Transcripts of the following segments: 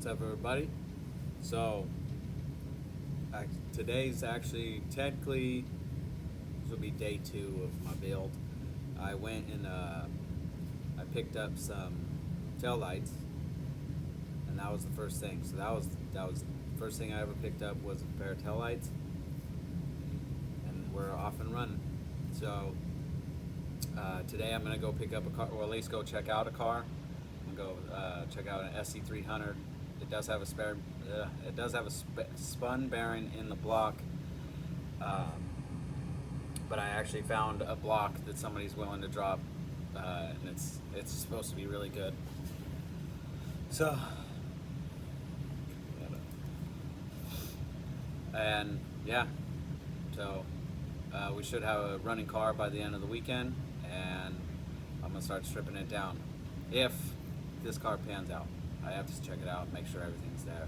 What's up, everybody? So, today's actually technically this will be day 2 of my build. I went and I picked up some tail lights, and that was the first thing. So that was the first thing I ever picked up was a pair of tail lights, and we're off and running. So today I'm gonna go pick up a car, or at least go check out a car. I'm gonna go check out an SC300. It does have a spun bearing in the block, um, but I actually found a block that somebody's willing to drop, and it's supposed to be really good. So, and yeah, so we should have a running car by the end of the weekend, and I'm gonna start stripping it down. If this car pans out, I have to check it out, make sure everything's there.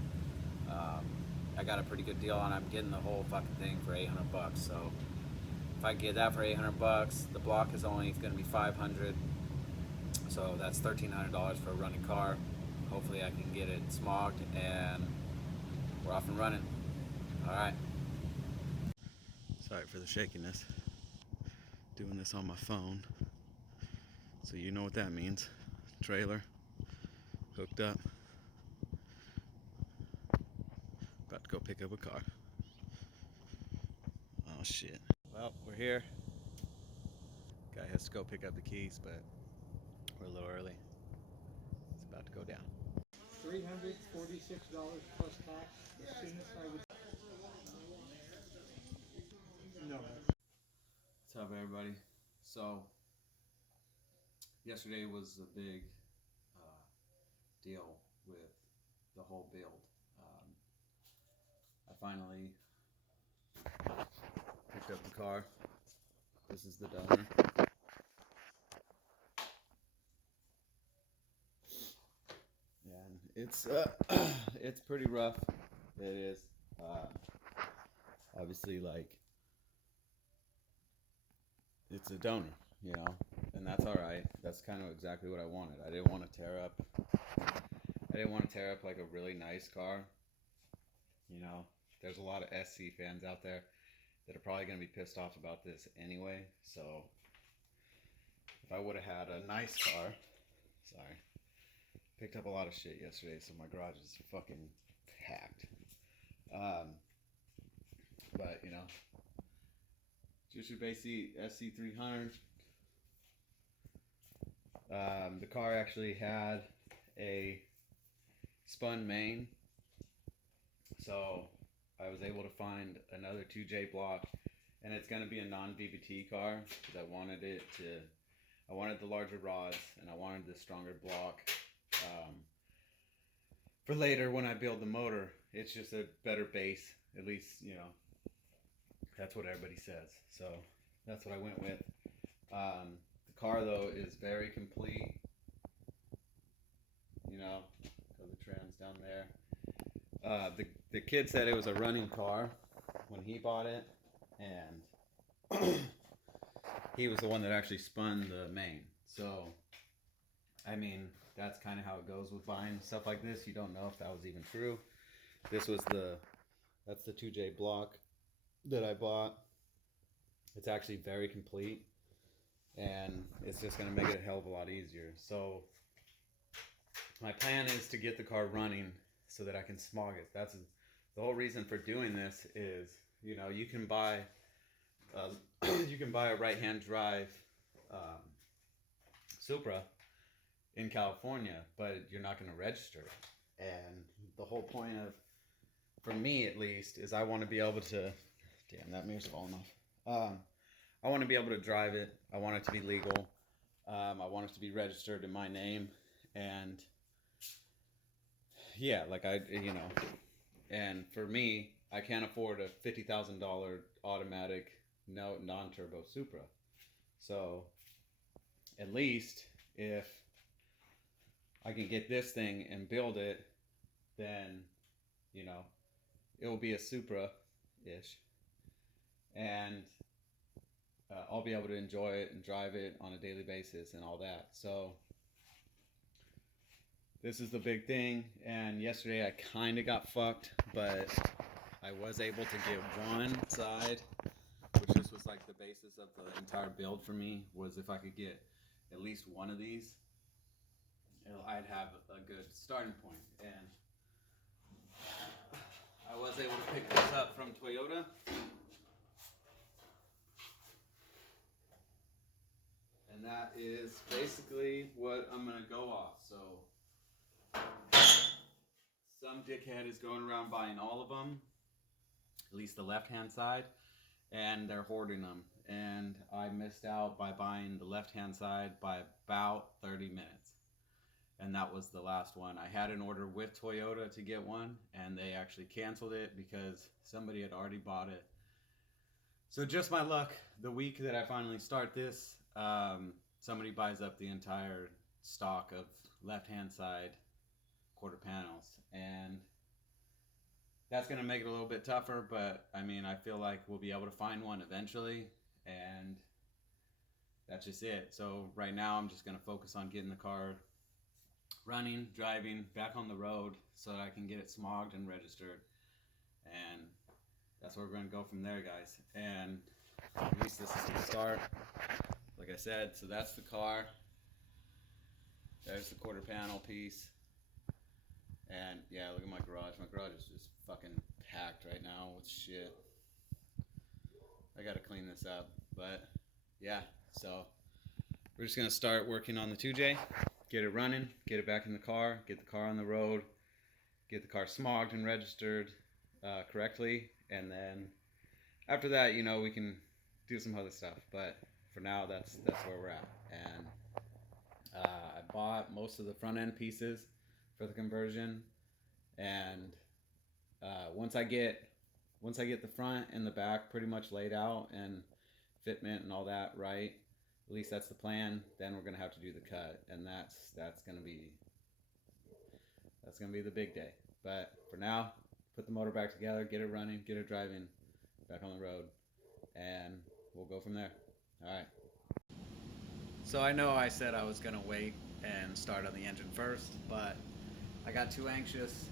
I got a pretty good deal on it. I'm getting the whole fucking thing for 800 bucks. So if I get that for 800 bucks, the block is only going to be 500. So that's $1,300 for a running car. Hopefully I can get it smogged and we're off and running. All right. Sorry for the shakiness. Doing this on my phone. So you know what that means. Trailer hooked up. About to go pick up a car. Oh shit. Well, we're here. Guy has to go pick up the keys, but we're a little early. It's about to go down. $346 plus tax. The soonest I would. No. What's up, everybody? So, yesterday was a big deal with the whole build. I finally picked up the car. This is the donor. And it's pretty rough. It is. Obviously, like, it's a donor, and that's all right. That's kind of exactly what I wanted. I didn't want to tear up. I didn't want to tear up like a really nice car. There's a lot of SC fans out there that are probably going to be pissed off about this anyway. So if I would have had a nice car, sorry, picked up a lot of shit yesterday, so my garage is fucking packed. But just your basic SC300. The car actually had a spun main, so I was able to find another 2J block, and it's going to be a non-VBT car because I wanted the larger rods and I wanted the stronger block for later when I build the motor. It's just a better base, at least that's what everybody says. So that's what I went with. The car though is very complete. Go the trans down there. The kid said it was a running car when he bought it, and he was the one that actually spun the main. So, I mean, that's kind of how it goes with buying stuff like this. You don't know if that was even true. That's the 2J block that I bought. It's actually very complete, and it's just going to make it a hell of a lot easier. So, my plan is to get the car running so that I can smog it. That's the whole reason for doing this is, you can buy a right-hand drive Supra in California, but you're not going to register it. And the whole point of, for me at least, is I want to be able to. Damn, that mirror's falling off. I want to be able to drive it. I want it to be legal. I want it to be registered in my name, and yeah, like and for me, I can't afford a $50,000 automatic, no non-turbo Supra. So at least if I can get this thing and build it, then it will be a Supra-ish, and I'll be able to enjoy it and drive it on a daily basis and all that. So this is the big thing. And yesterday I kind of got fucked, but I was able to get one side, which this was like the basis of the entire build for me, was if I could get at least one of these, I'd have a good starting point. And I was able to pick this up from Toyota. And that is basically what I'm gonna go off. So some dickhead is going around buying all of them, at least the left-hand side, and they're hoarding them. And I missed out by buying the left-hand side by about 30 minutes. And that was the last one. I had an order with Toyota to get one, and they actually canceled it because somebody had already bought it. So just my luck, the week that I finally start this, somebody buys up the entire stock of left-hand side quarter panels, and that's going to make it a little bit tougher, but I mean, I feel like we'll be able to find one eventually, and that's just it. So right now I'm just going to focus on getting the car running, driving, back on the road so that I can get it smogged and registered, and that's where we're going to go from there, guys. And at least this is the start, like I said. So that's the car, there's the quarter panel piece. And yeah, look at my garage. My garage is just fucking packed right now with shit. I gotta clean this up. But yeah, so we're just gonna start working on the 2J, get it running, get it back in the car, get the car on the road, get the car smogged and registered correctly, and then after that, you know, we can do some other stuff. But for now, that's where we're at. And I bought most of the front end pieces for the conversion, and once I get the front and the back pretty much laid out and fitment and all that right, at least that's the plan, then we're gonna have to do the cut, and that's gonna be the big day. But for now, put the motor back together, get it running, get it driving, back on the road, and we'll go from there. All right. So I know I said I was gonna wait and start on the engine first, but I got too anxious.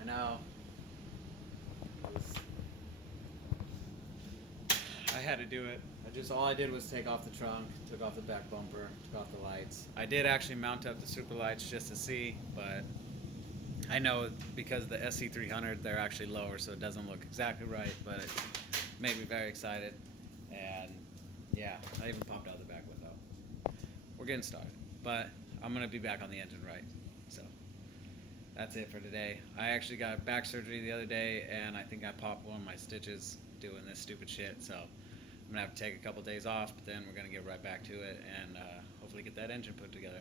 I know. I had to do it. All I did was take off the trunk, took off the back bumper, took off the lights. I did actually mount up the Supra lights just to see, but I know because of the SC300 they're actually lower, so it doesn't look exactly right, but it made me very excited. And yeah, I even popped out the back window. We're getting started, but I'm gonna be back on the engine right. So that's it for today. I actually got back surgery the other day, and I think I popped one of my stitches doing this stupid shit, so I'm gonna have to take a couple days off, but then we're gonna get right back to it and hopefully get that engine put together.